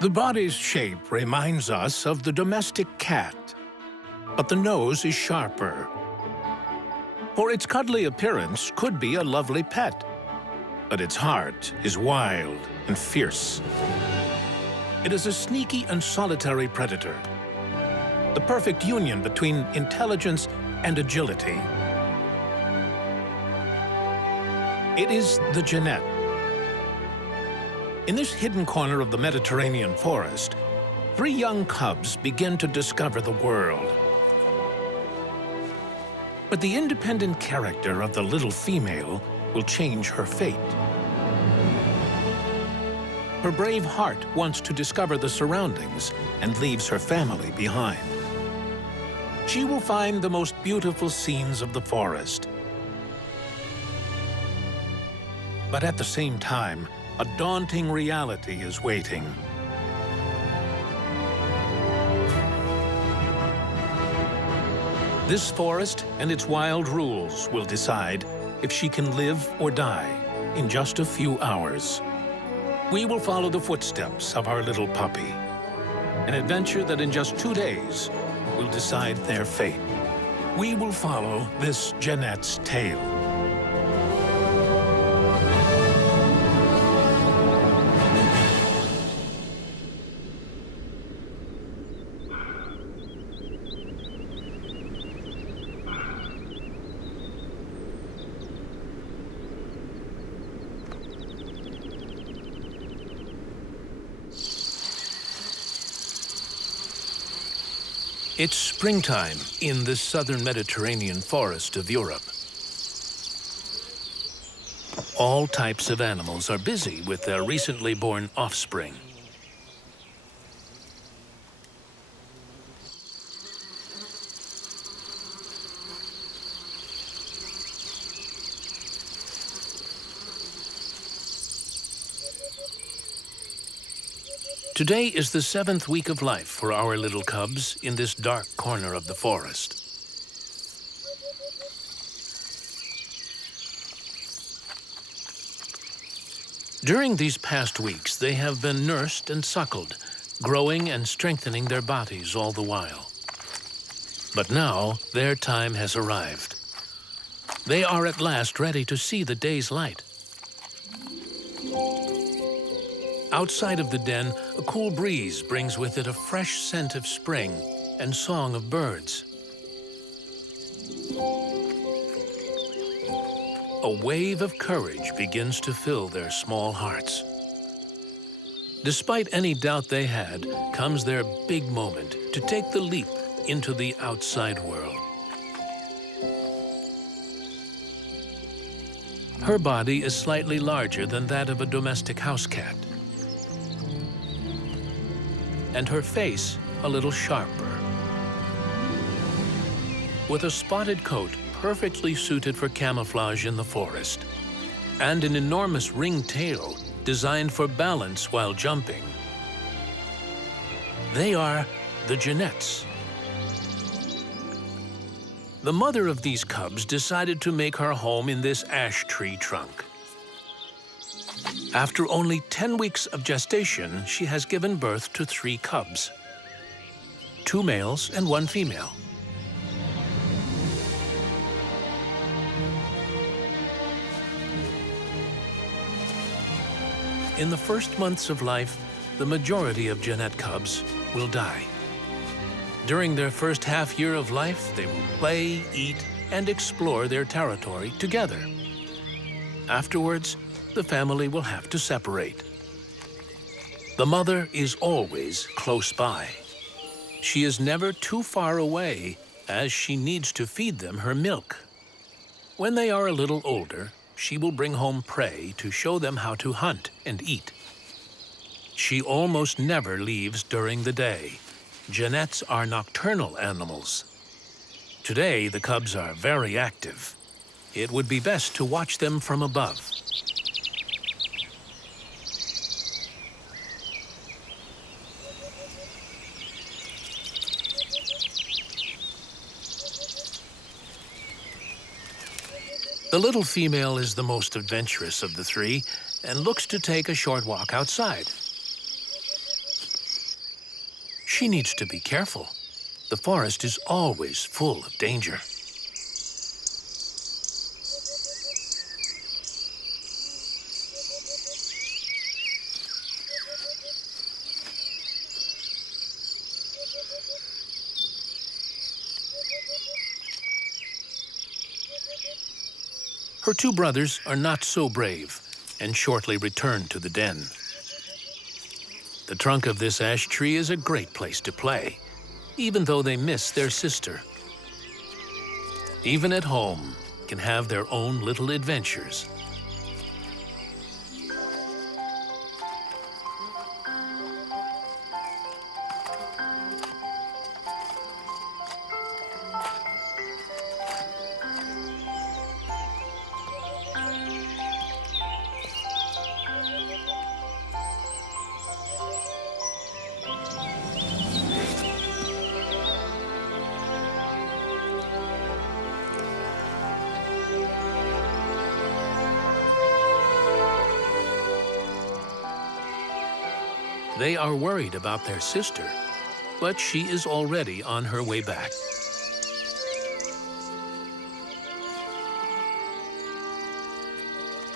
The body's shape reminds us of the domestic cat, but the nose is sharper. For its cuddly appearance could be a lovely pet, but its heart is wild and fierce. It is a sneaky and solitary predator, the perfect union between intelligence and agility. It is the Genet. In this hidden corner of the Mediterranean forest, 3 young cubs begin to discover the world. But the independent character of the little female will change her fate. Her brave heart wants to discover the surroundings and leaves her family behind. She will find the most beautiful scenes of the forest. But at the same time, a daunting reality is waiting. This forest and its wild rules will decide if she can live or die in just a few hours. We will follow the footsteps of our little puppy, an adventure that in just 2 days will decide their fate. We will follow this Genet's tale. It's springtime in the southern Mediterranean forest of Europe. All types of animals are busy with their recently born offspring. Today is the 7th week of life for our little cubs in this dark corner of the forest. During these past weeks, they have been nursed and suckled, growing and strengthening their bodies all the while. But now their time has arrived. They are at last ready to see the day's light. Outside of the den, a cool breeze brings with it a fresh scent of spring and song of birds. A wave of courage begins to fill their small hearts. Despite any doubt they had, comes their big moment to take the leap into the outside world. Her body is slightly larger than that of a domestic house cat, and her face a little sharper. With a spotted coat perfectly suited for camouflage in the forest, and an enormous ringed tail designed for balance while jumping, they are the Genets. The mother of these cubs decided to make her home in this ash tree trunk. After only 10 weeks of gestation, she has given birth to 3 cubs, 2 males and 1 female. In the first months of life, the majority of Genet cubs will die. During their first half year of life, they will play, eat, and explore their territory together. Afterwards, the family will have to separate. The mother is always close by. She is never too far away, as she needs to feed them her milk. When they are a little older, she will bring home prey to show them how to hunt and eat. She almost never leaves during the day. Genets are nocturnal animals. Today, the cubs are very active. It would be best to watch them from above. The little female is the most adventurous of the 3 and looks to take a short walk outside. She needs to be careful. The forest is always full of danger. Her two brothers are not so brave and shortly return to the den. The trunk of this ash tree is a great place to play, even though they miss their sister. Even at home, can have their own little adventures. They are worried about their sister, but she is already on her way back.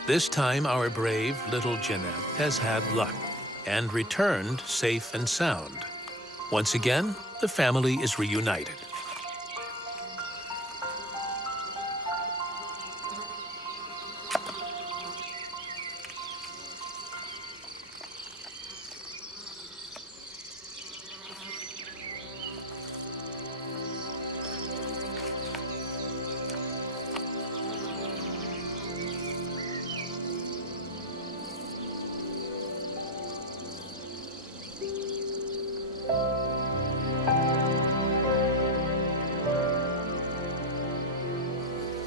This time, our brave little Genet has had luck and returned safe and sound. Once again, the family is reunited.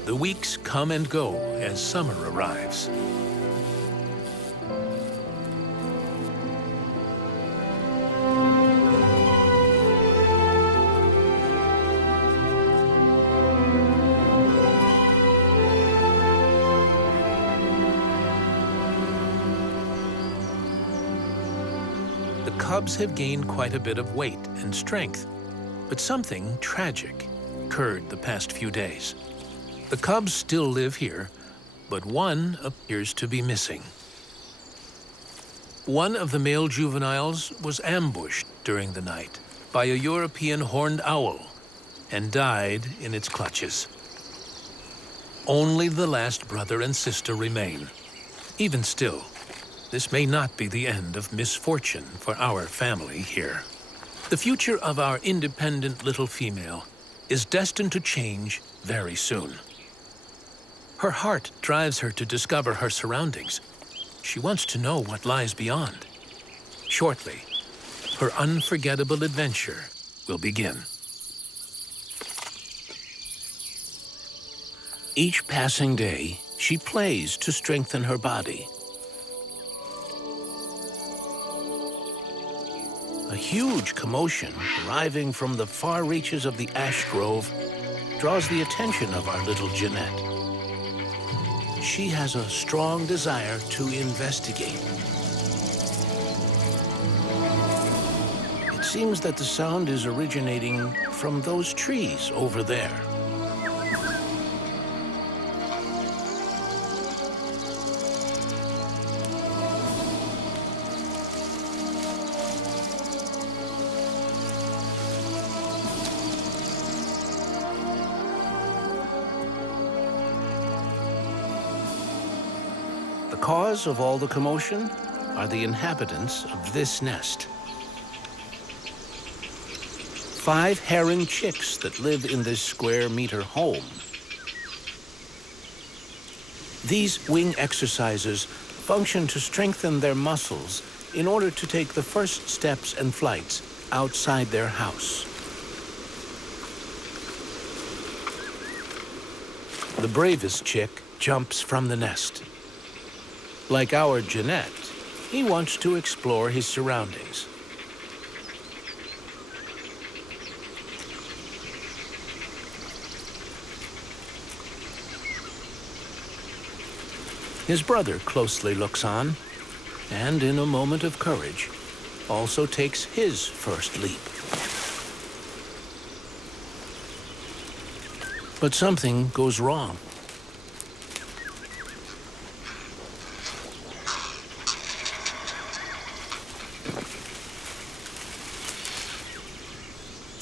The weeks come and go as summer arrives. The cubs have gained quite a bit of weight and strength, but something tragic occurred the past few days. The cubs still live here, but one appears to be missing. One of the male juveniles was ambushed during the night by a European horned owl and died in its clutches. Only the last brother and sister remain. Even still, this may not be the end of misfortune for our family here. The future of our independent little female is destined to change very soon. Her heart drives her to discover her surroundings. She wants to know what lies beyond. Shortly, her unforgettable adventure will begin. Each passing day, she plays to strengthen her body. A huge commotion arriving from the far reaches of the ash grove draws the attention of our little Genet. She has a strong desire to investigate. It seems that the sound is originating from those trees over there. The cause of all the commotion are the inhabitants of this nest. 5 heron chicks that live in this square-meter home. These wing exercises function to strengthen their muscles in order to take the first steps and flights outside their house. The bravest chick jumps from the nest. Like our Genet, he wants to explore his surroundings. His brother closely looks on, and in a moment of courage, also takes his first leap. But something goes wrong.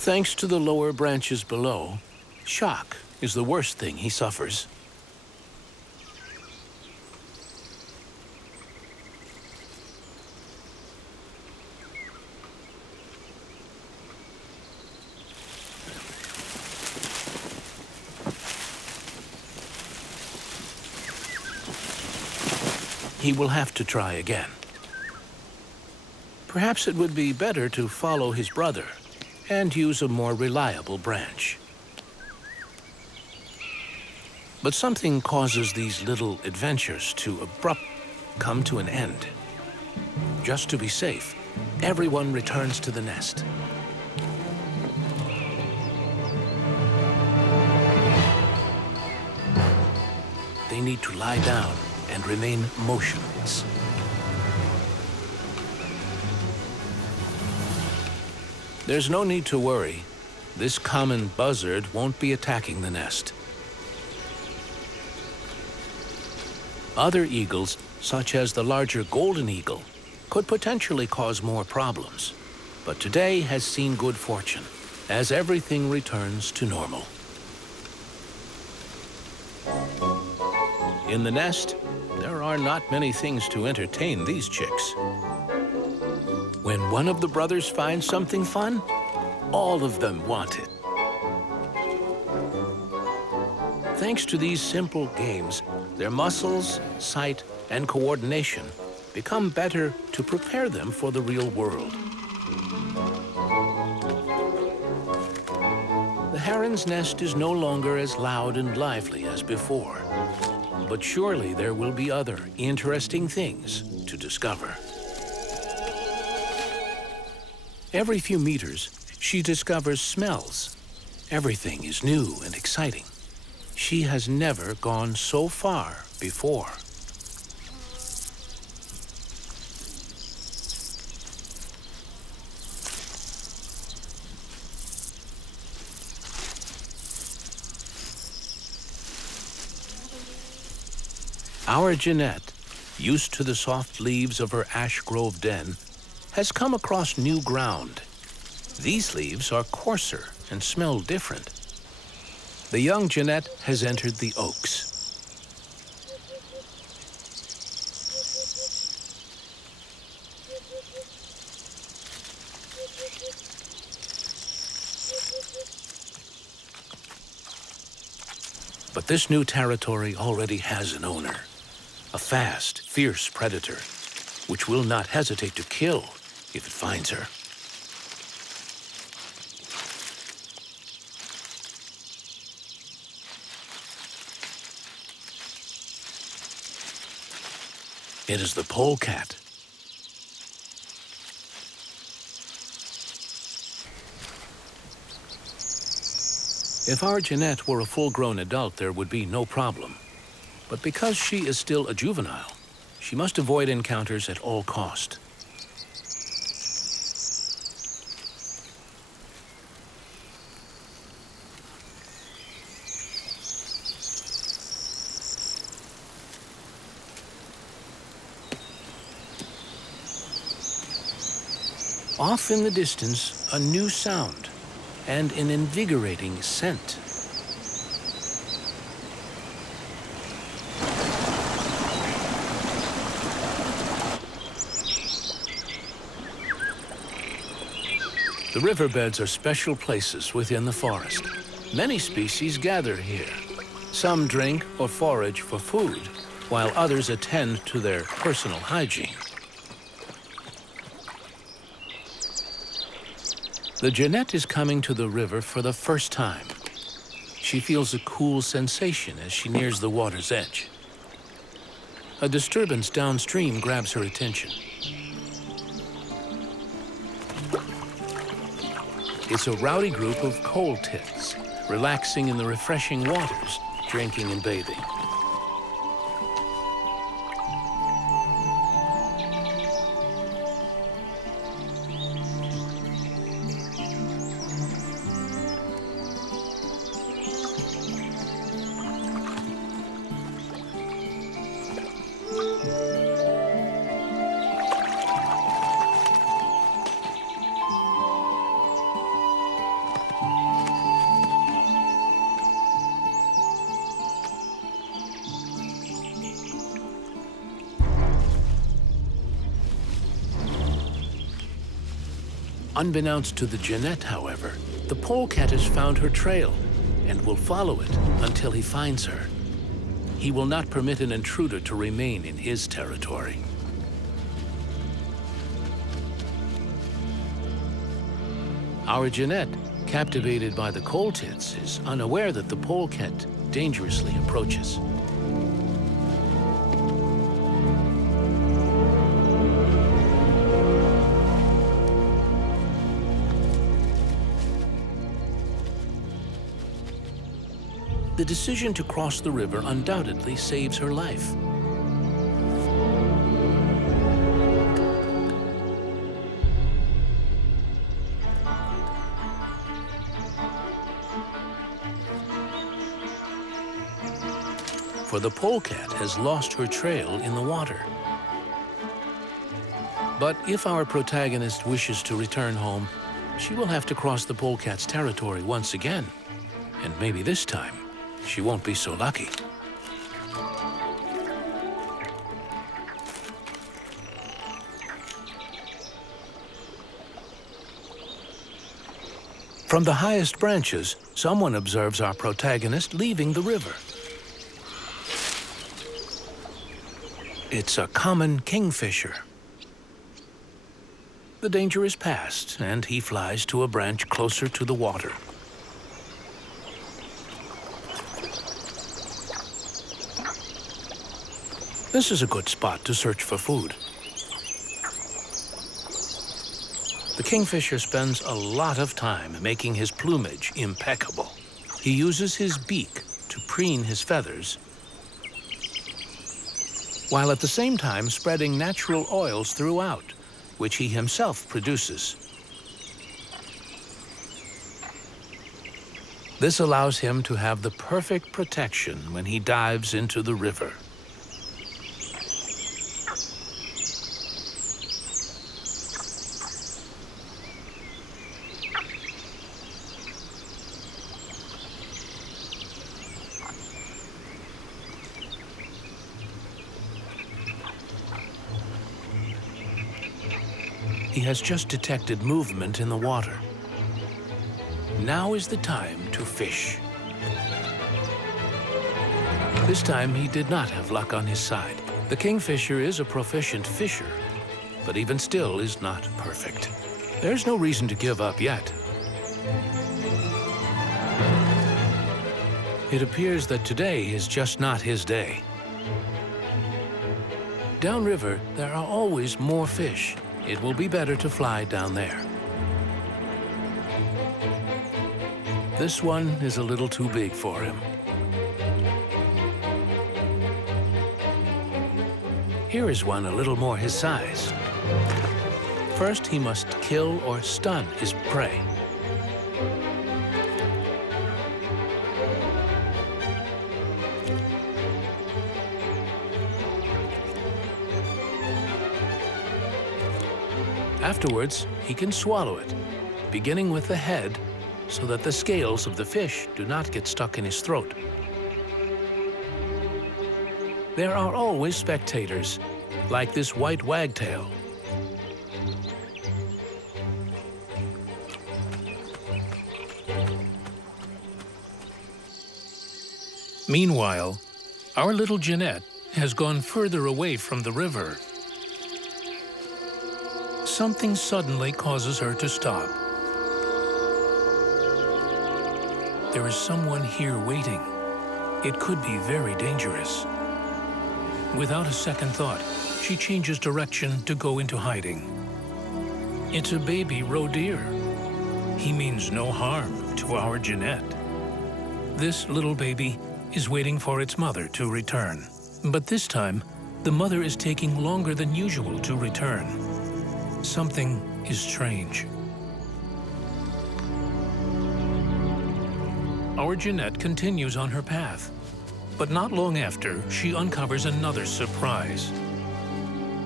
Thanks to the lower branches below, shock is the worst thing he suffers. He will have to try again. Perhaps it would be better to follow his brother and use a more reliable branch. But something causes these little adventures to abruptly come to an end. Just to be safe, everyone returns to the nest. They need to lie down and remain motionless. There's no need to worry. This common buzzard won't be attacking the nest. Other eagles, such as the larger golden eagle, could potentially cause more problems. But today has seen good fortune, as everything returns to normal. In the nest, there are not many things to entertain these chicks. When one of the brothers finds something fun, all of them want it. Thanks to these simple games, their muscles, sight, and coordination become better to prepare them for the real world. The heron's nest is no longer as loud and lively as before, but surely there will be other interesting things to discover. Every few meters, she discovers smells. Everything is new and exciting. She has never gone so far before. Our Genet, used to the soft leaves of her ash grove den, has come across new ground. These leaves are coarser and smell different. The young Genet has entered the oaks. But this new territory already has an owner, a fast, fierce predator, which will not hesitate to kill if it finds her. It is the polecat. If our Genet were a full-grown adult, there would be no problem. But because she is still a juvenile, she must avoid encounters at all cost. Off in the distance, a new sound and an invigorating scent. The riverbeds are special places within the forest. Many species gather here. Some drink or forage for food, while others attend to their personal hygiene. The Genet is coming to the river for the first time. She feels a cool sensation as she nears the water's edge. A disturbance downstream grabs her attention. It's a rowdy group of coal tits, relaxing in the refreshing waters, drinking and bathing. Unbeknownst to the Genet, however, the polecat has found her trail and will follow it until he finds her. He will not permit an intruder to remain in his territory. Our Genet, captivated by the coal tits, is unaware that the polecat dangerously approaches. The decision to cross the river undoubtedly saves her life. For the polecat has lost her trail in the water. But if our protagonist wishes to return home, she will have to cross the polecat's territory once again. And maybe this time, she won't be so lucky. From the highest branches, someone observes our protagonist leaving the river. It's a common kingfisher. The danger is past, and he flies to a branch closer to the water. This is a good spot to search for food. The kingfisher spends a lot of time making his plumage impeccable. He uses his beak to preen his feathers, while at the same time spreading natural oils throughout, which he himself produces. This allows him to have the perfect protection when he dives into the river. He has just detected movement in the water. Now is the time to fish. This time he did not have luck on his side. The kingfisher is a proficient fisher, but even still is not perfect. There's no reason to give up yet. It appears that today is just not his day. Downriver, there are always more fish. It will be better to fly down there. This one is a little too big for him. Here is one a little more his size. First, he must kill or stun his prey. Afterwards, he can swallow it, beginning with the head, so that the scales of the fish do not get stuck in his throat. There are always spectators, like this white wagtail. Meanwhile, our little Genet has gone further away from the river. Something suddenly causes her to stop. There is someone here waiting. It could be very dangerous. Without a second thought, she changes direction to go into hiding. It's a baby roe deer. He means no harm to our Genet. This little baby is waiting for its mother to return. But this time, the mother is taking longer than usual to return. Something is strange. Our Genet continues on her path, but not long after, she uncovers another surprise.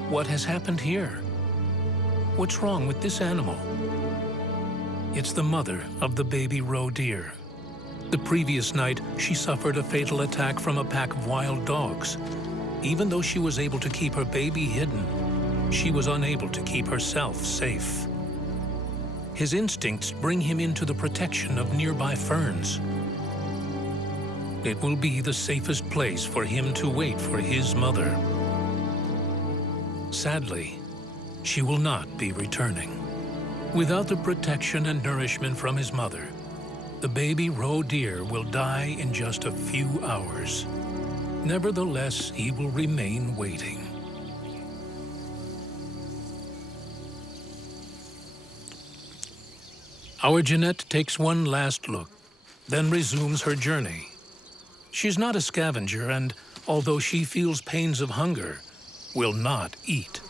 What has happened here? What's wrong with this animal? It's the mother of the baby roe deer. The previous night, she suffered a fatal attack from a pack of wild dogs. Even though she was able to keep her baby hidden, she was unable to keep herself safe. his instincts bring him into the protection of nearby ferns. It will be the safest place for him to wait for his mother. Sadly, she will not be returning. Without the protection and nourishment from his mother, the baby roe deer will die in just a few hours. Nevertheless, he will remain waiting. Our Genet takes one last look, then resumes her journey. She's not a scavenger, and although she feels pains of hunger, will not eat.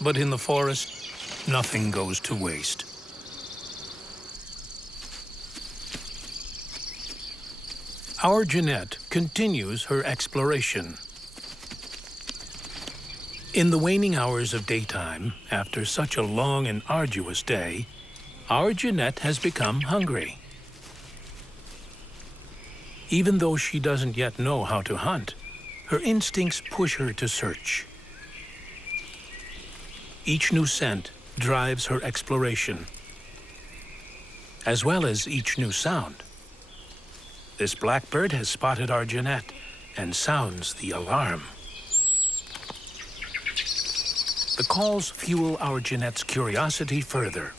But in the forest, nothing goes to waste. Our Genet continues her exploration. In the waning hours of daytime, after such a long and arduous day, our Genet has become hungry. Even though she doesn't yet know how to hunt, her instincts push her to search. Each new scent drives her exploration, as well as each new sound. This blackbird has spotted our Genet and sounds the alarm. The calls fuel our Genet's curiosity further.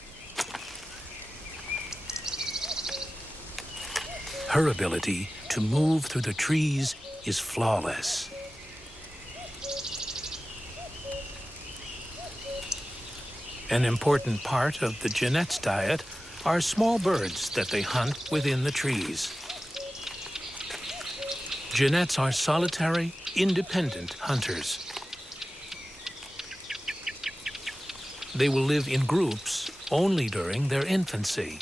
Her ability to move through the trees is flawless. An important part of the Genet's diet are small birds that they hunt within the trees. Genets are solitary, independent hunters. They will live in groups only during their infancy.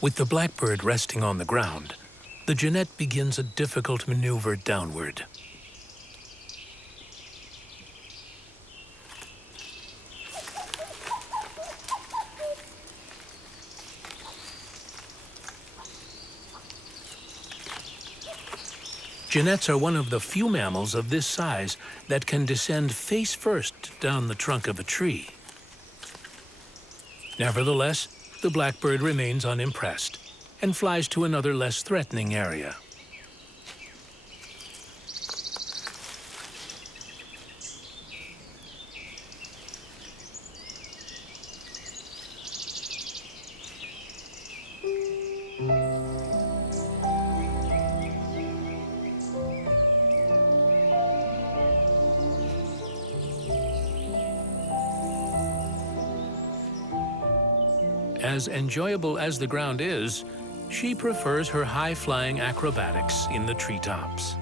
With the blackbird resting on the ground, the Genet begins a difficult maneuver downward. Genets are one of the few mammals of this size that can descend face first down the trunk of a tree. Nevertheless, the blackbird remains unimpressed and flies to another less threatening area. As enjoyable as the ground is, she prefers her high-flying acrobatics in the treetops.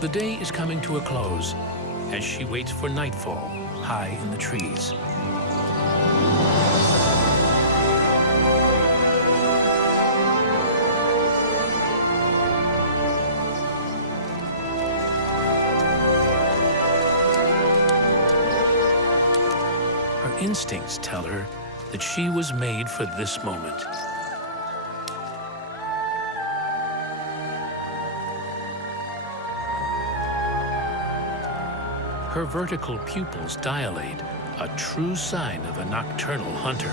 The day is coming to a close as she waits for nightfall high in the trees. Instincts tell her that she was made for this moment. Her vertical pupils dilate, a true sign of a nocturnal hunter.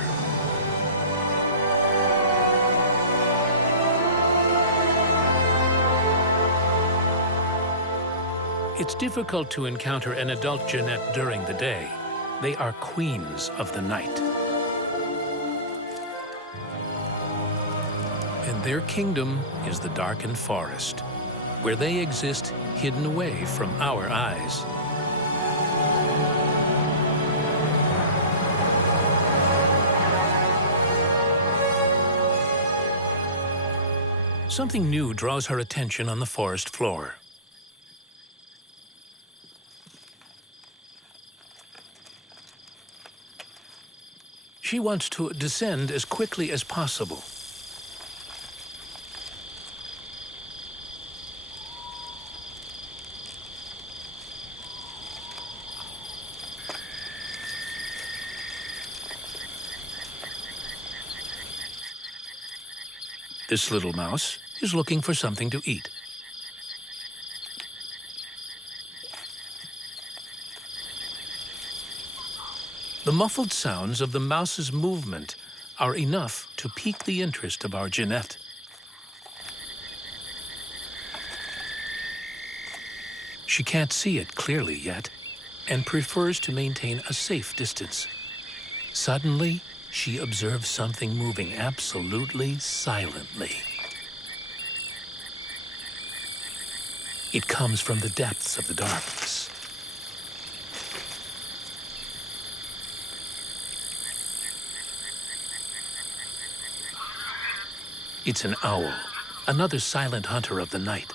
It's difficult to encounter an adult Genet during the day. They are queens of the night. And their kingdom is the darkened forest, where they exist hidden away from our eyes. Something new draws her attention on the forest floor. She wants to descend as quickly as possible. This little mouse is looking for something to eat. The muffled sounds of the mouse's movement are enough to pique the interest of our Genet. She can't see it clearly yet and prefers to maintain a safe distance. Suddenly, she observes something moving absolutely silently. It comes from the depths of the darkness. It's an owl, another silent hunter of the night.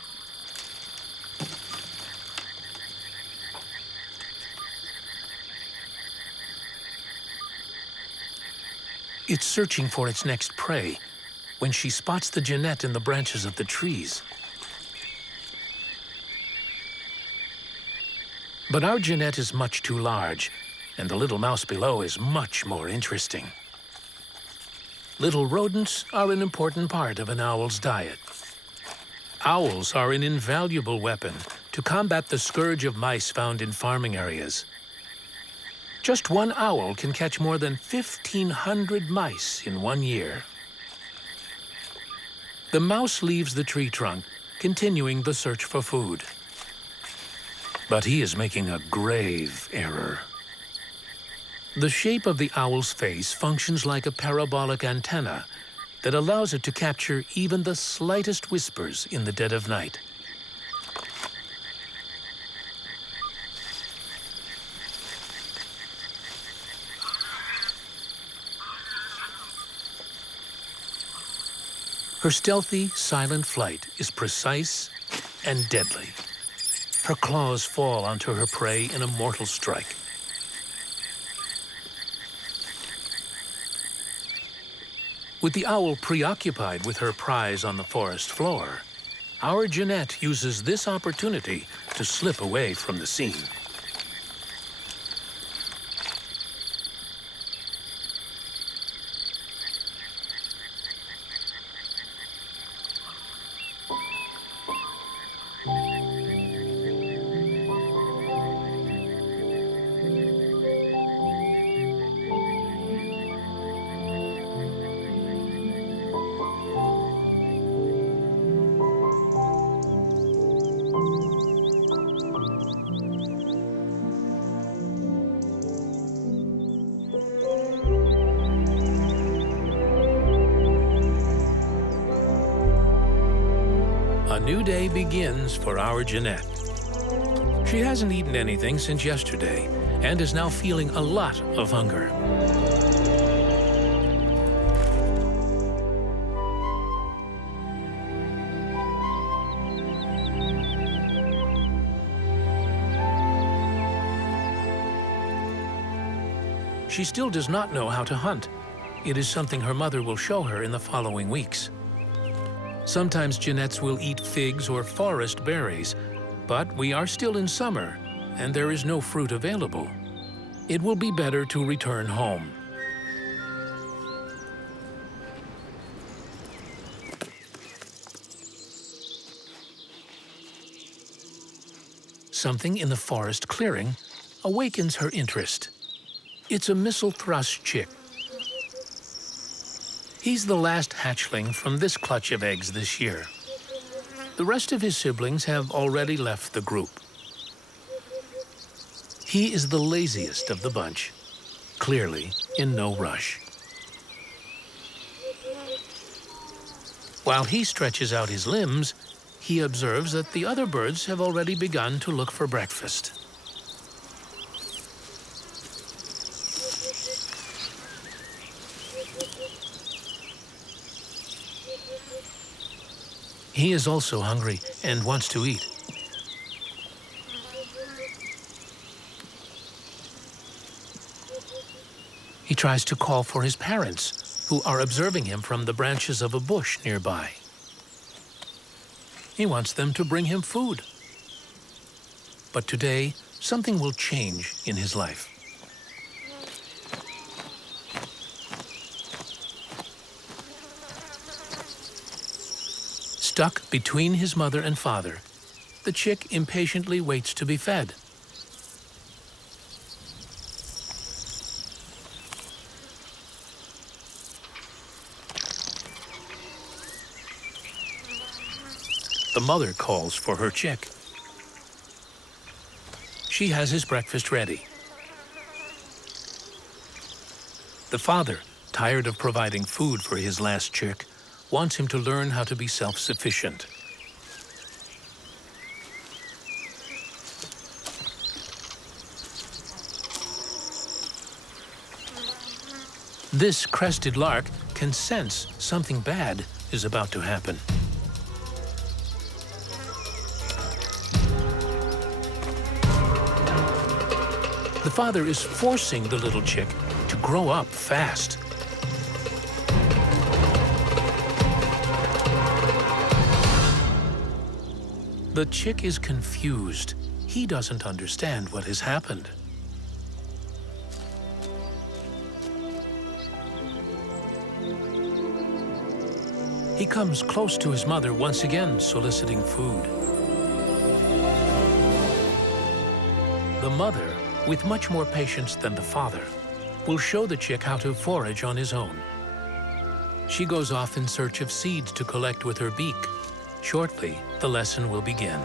It's searching for its next prey when she spots the Genet in the branches of the trees. But our Genet is much too large, and the little mouse below is much more interesting. Little rodents are an important part of an owl's diet. Owls are an invaluable weapon to combat the scourge of mice found in farming areas. Just one owl can catch more than 1,500 mice in 1 year. The mouse leaves the tree trunk, continuing the search for food. But he is making a grave error. The shape of the owl's face functions like a parabolic antenna that allows it to capture even the slightest whispers in the dead of night. Her stealthy, silent flight is precise and deadly. Her claws fall onto her prey in a mortal strike. With the owl preoccupied with her prize on the forest floor, our Genet uses this opportunity to slip away from the scene. A new day begins for our Genet. She hasn't eaten anything since yesterday and is now feeling a lot of hunger. She still does not know how to hunt. It is something her mother will show her in the following weeks. Sometimes Genets will eat figs or forest berries, but we are still in summer and there is no fruit available. It will be better to return home. Something in the forest clearing awakens her interest. It's a missile thrush chick. He's the last hatchling from this clutch of eggs this year. The rest of his siblings have already left the group. He is the laziest of the bunch, clearly in no rush. While he stretches out his limbs, he observes that the other birds have already begun to look for breakfast. He is also hungry and wants to eat. He tries to call for his parents, who are observing him from the branches of a bush nearby. He wants them to bring him food. But today, something will change in his life. Stuck between his mother and father, the chick impatiently waits to be fed. The mother calls for her chick. She has his breakfast ready. The father, tired of providing food for his last chick, wants him to learn how to be self-sufficient. This crested lark can sense something bad is about to happen. The father is forcing the little chick to grow up fast. The chick is confused. He doesn't understand what has happened. He comes close to his mother once again, soliciting food. The mother, with much more patience than the father, will show the chick how to forage on his own. She goes off in search of seeds to collect with her beak. Shortly, the lesson will begin.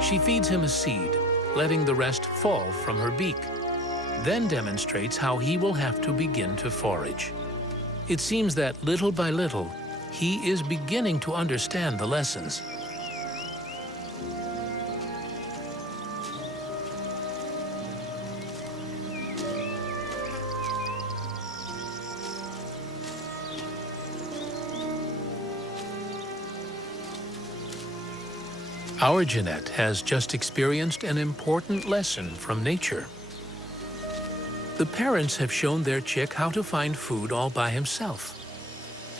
She feeds him a seed, letting the rest fall from her beak, then demonstrates how he will have to begin to forage. It seems that little by little, he is beginning to understand the lessons. Our Genet has just experienced an important lesson from nature. The parents have shown their chick how to find food all by himself.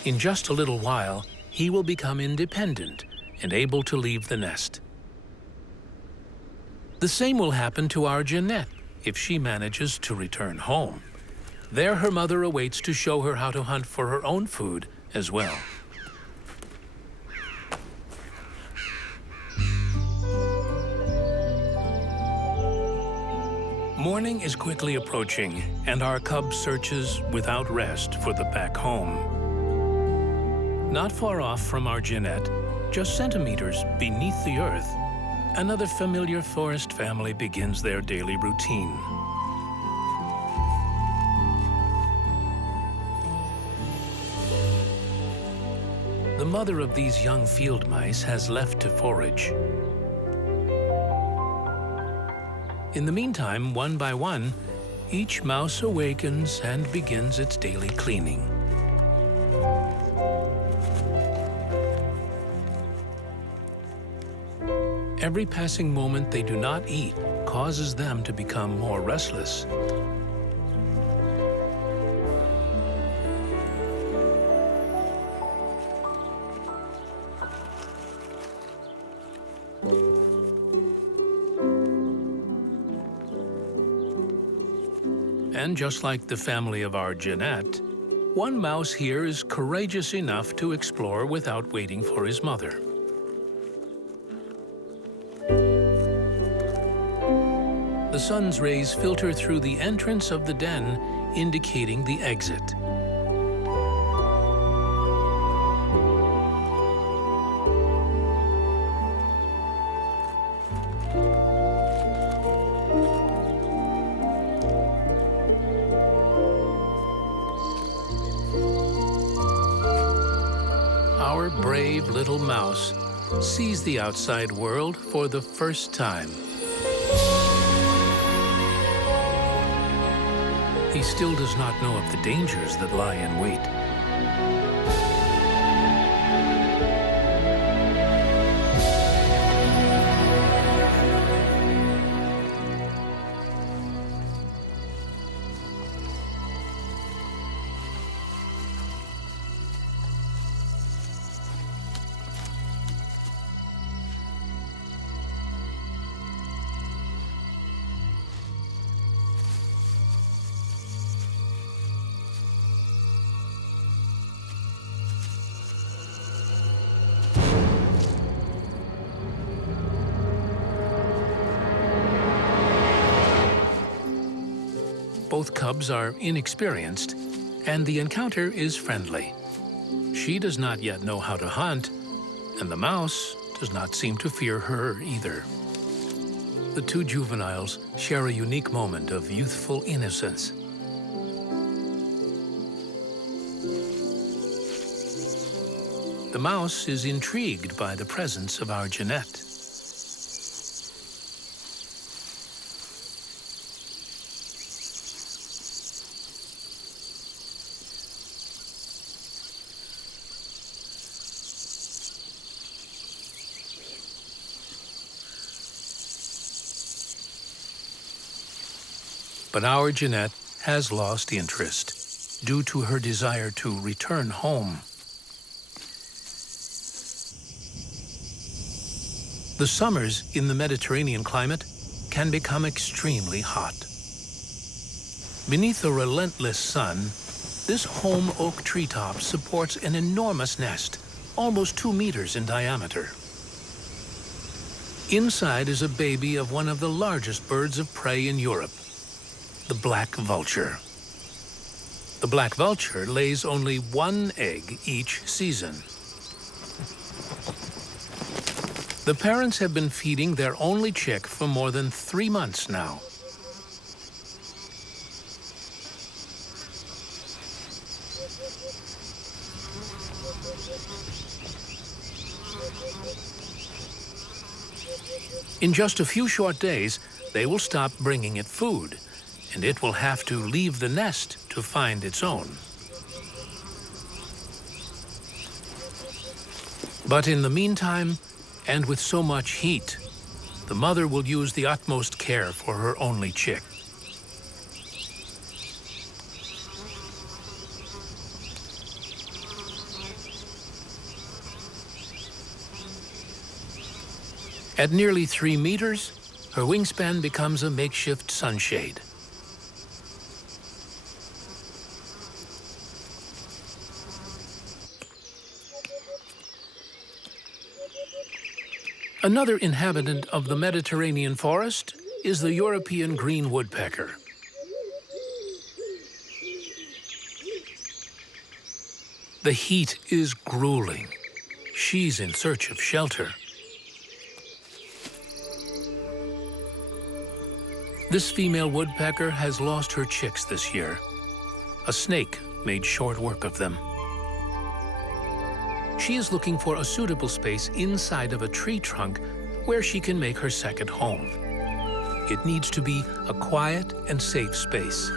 In just a little while, he will become independent and able to leave the nest. The same will happen to our Genet if she manages to return home. There her mother awaits to show her how to hunt for her own food as well. Morning is quickly approaching, and our cub searches without rest for the back home. Not far off from our Genet, just centimeters beneath the earth, another familiar forest family begins their daily routine. The mother of these young field mice has left to forage. In the meantime, one by one, each mouse awakens and begins its daily cleaning. Every passing moment they do not eat causes them to become more restless. And just like the family of our Genet, one mouse here is courageous enough to explore without waiting for his mother. The sun's rays filter through the entrance of the den, indicating the exit. Our brave little mouse sees the outside world for the first time. He still does not know of the dangers that lie in wait. Both cubs are inexperienced, and the encounter is friendly. She does not yet know how to hunt, and the mouse does not seem to fear her either. The two juveniles share a unique moment of youthful innocence. The mouse is intrigued by the presence of our Genet. But our Genet has lost interest due to her desire to return home. The summers in the Mediterranean climate can become extremely hot. Beneath a relentless sun, this home oak treetop supports an enormous nest, almost 2 meters in diameter. Inside is a baby of one of the largest birds of prey in Europe, the black vulture. The black vulture lays only 1 egg each season. The parents have been feeding their only chick for more than 3 months now. In just a few short days, they will stop bringing it food, and it will have to leave the nest to find its own. But in the meantime, and with so much heat, the mother will use the utmost care for her only chick. At nearly 3 meters, her wingspan becomes a makeshift sunshade. Another inhabitant of the Mediterranean forest is the European green woodpecker. The heat is grueling. She's in search of shelter. This female woodpecker has lost her chicks this year. A snake made short work of them. She is looking for a suitable space inside of a tree trunk where she can make her second home. It needs to be a quiet and safe space.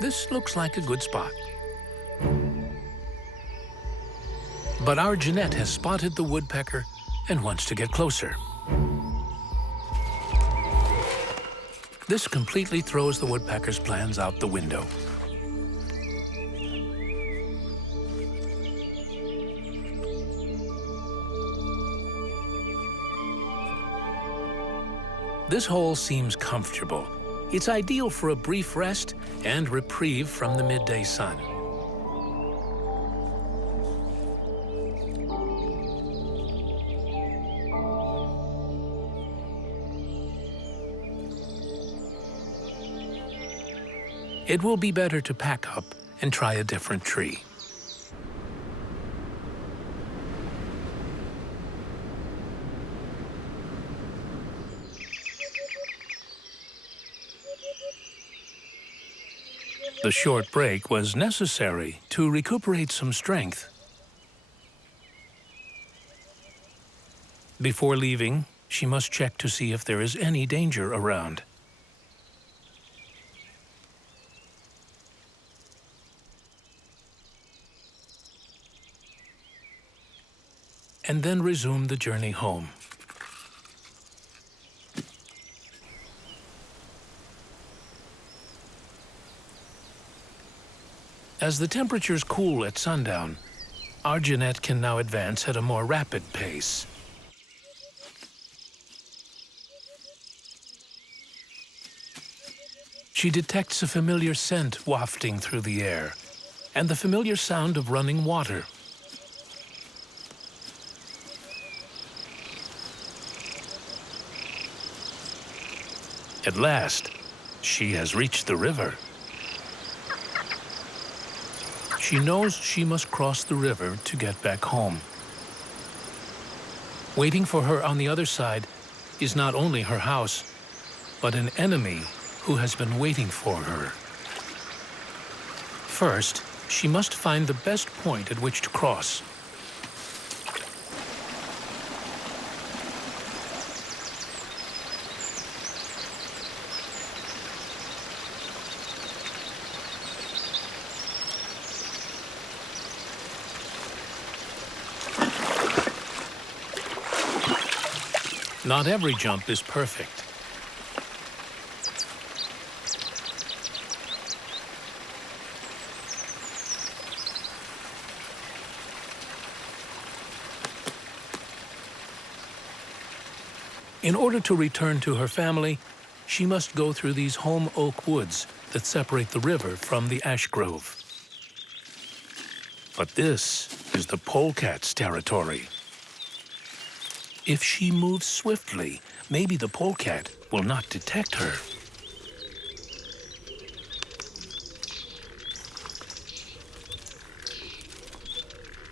This looks like a good spot. But our Genet has spotted the woodpecker and wants to get closer. This completely throws the woodpecker's plans out the window. This hole seems comfortable. It's ideal for a brief rest and reprieve from the midday sun. It will be better to pack up and try a different tree. The short break was necessary to recuperate some strength. Before leaving, she must check to see if there is any danger around. And then resume the journey home. As the temperatures cool at sundown, our Genet can now advance at a more rapid pace. She detects a familiar scent wafting through the air and the familiar sound of running water. At last, she has reached the river. She knows she must cross the river to get back home. Waiting for her on the other side is not only her house, but an enemy who has been waiting for her. First, she must find the best point at which to cross. Not every jump is perfect. In order to return to her family, she must go through these holm oak woods that separate the river from the ash grove. But this is the polecat's territory. If she moves swiftly, maybe the polecat will not detect her.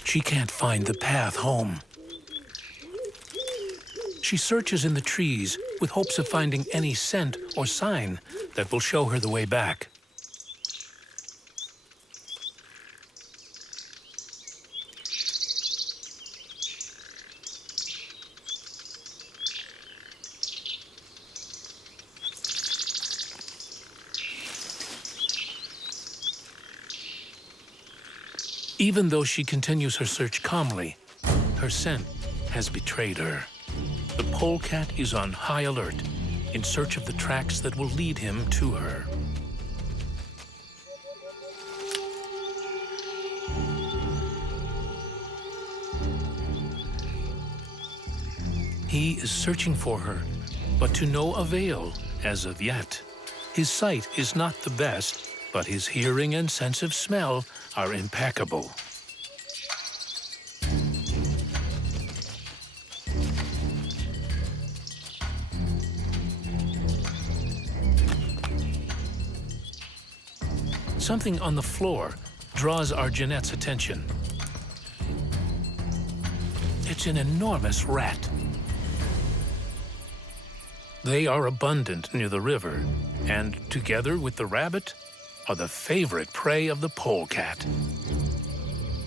She can't find the path home. She searches in the trees with hopes of finding any scent or sign that will show her the way back. Even though she continues her search calmly, her scent has betrayed her. The polecat is on high alert, in search of the tracks that will lead him to her. He is searching for her, but to no avail as of yet. His sight is not the best, but his hearing and sense of smell are impeccable. Something on the floor draws our Genet's attention. It's an enormous rat. They are abundant near the river, and together with the rabbit, are the favorite prey of the polecat.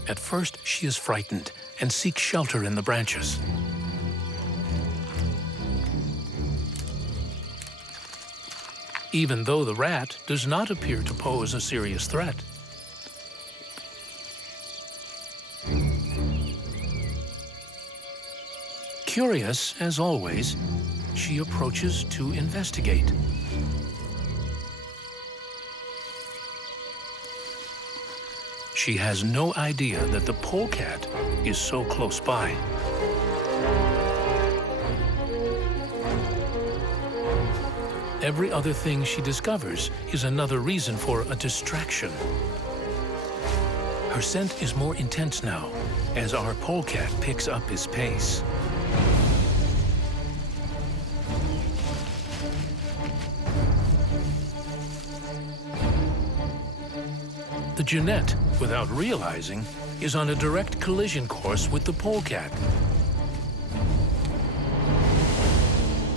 At first, she is frightened and seeks shelter in the branches. Even though the rat does not appear to pose a serious threat. Curious, as always, she approaches to investigate. She has no idea that the polecat is so close by. Every other thing she discovers is another reason for a distraction. Her scent is more intense now, as our polecat picks up his pace. The Genet, without realizing, is on a direct collision course with the polecat.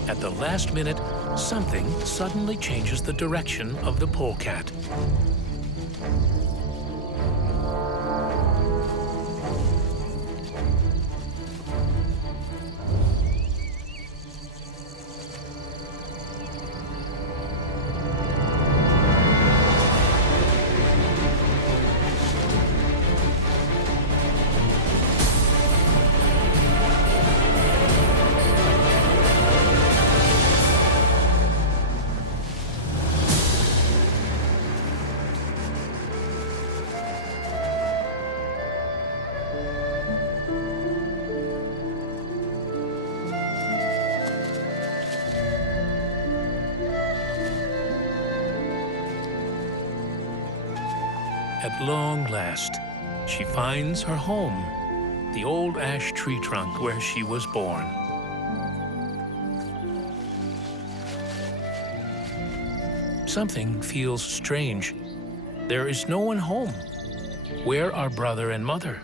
At the last minute, something suddenly changes the direction of the polecat. At long last, she finds her home, the old ash tree trunk where she was born. Something feels strange. There is no one home. Where are brother and mother?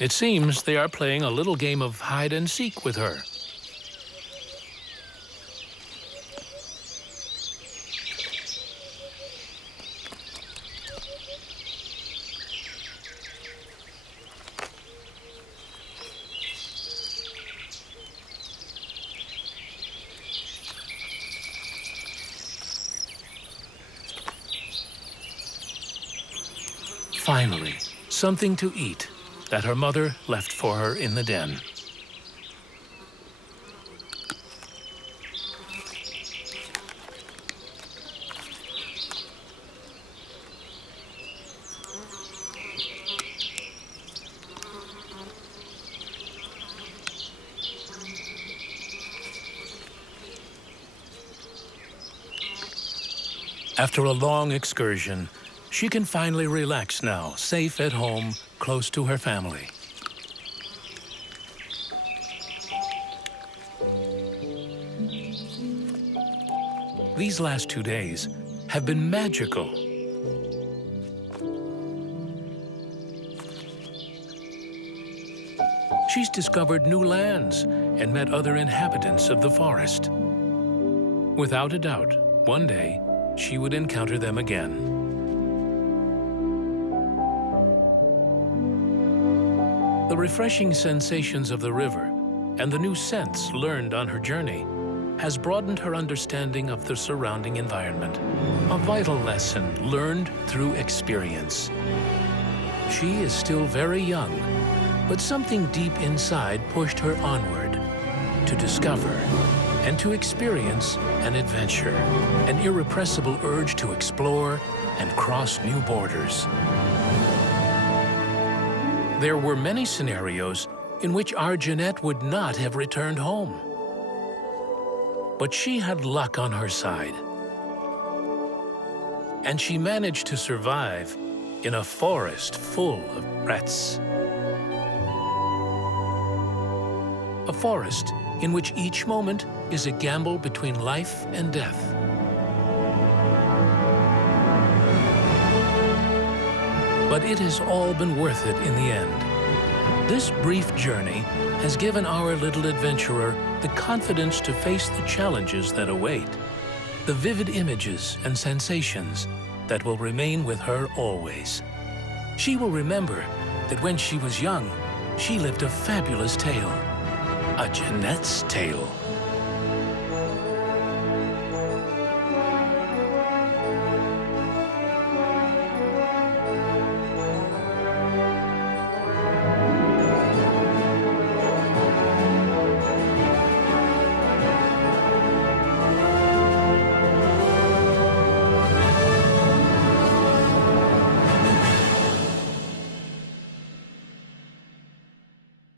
It seems they are playing a little game of hide and seek with her. Finally, something to eat that her mother left for her in the den. After a long excursion, she can finally relax now, safe at home, close to her family. These last 2 days have been magical. She's discovered new lands and met other inhabitants of the forest. Without a doubt, one day she would encounter them again. The refreshing sensations of the river and the new scents learned on her journey has broadened her understanding of the surrounding environment, a vital lesson learned through experience. She is still very young, but something deep inside pushed her onward to discover and to experience an adventure, an irrepressible urge to explore and cross new borders. There were many scenarios in which our Genet would not have returned home. But she had luck on her side. And she managed to survive in a forest full of threats. A forest in which each moment is a gamble between life and death. But it has all been worth it in the end. This brief journey has given our little adventurer the confidence to face the challenges that await, the vivid images and sensations that will remain with her always. She will remember that when she was young, she lived a fabulous tale, a Genet's tale.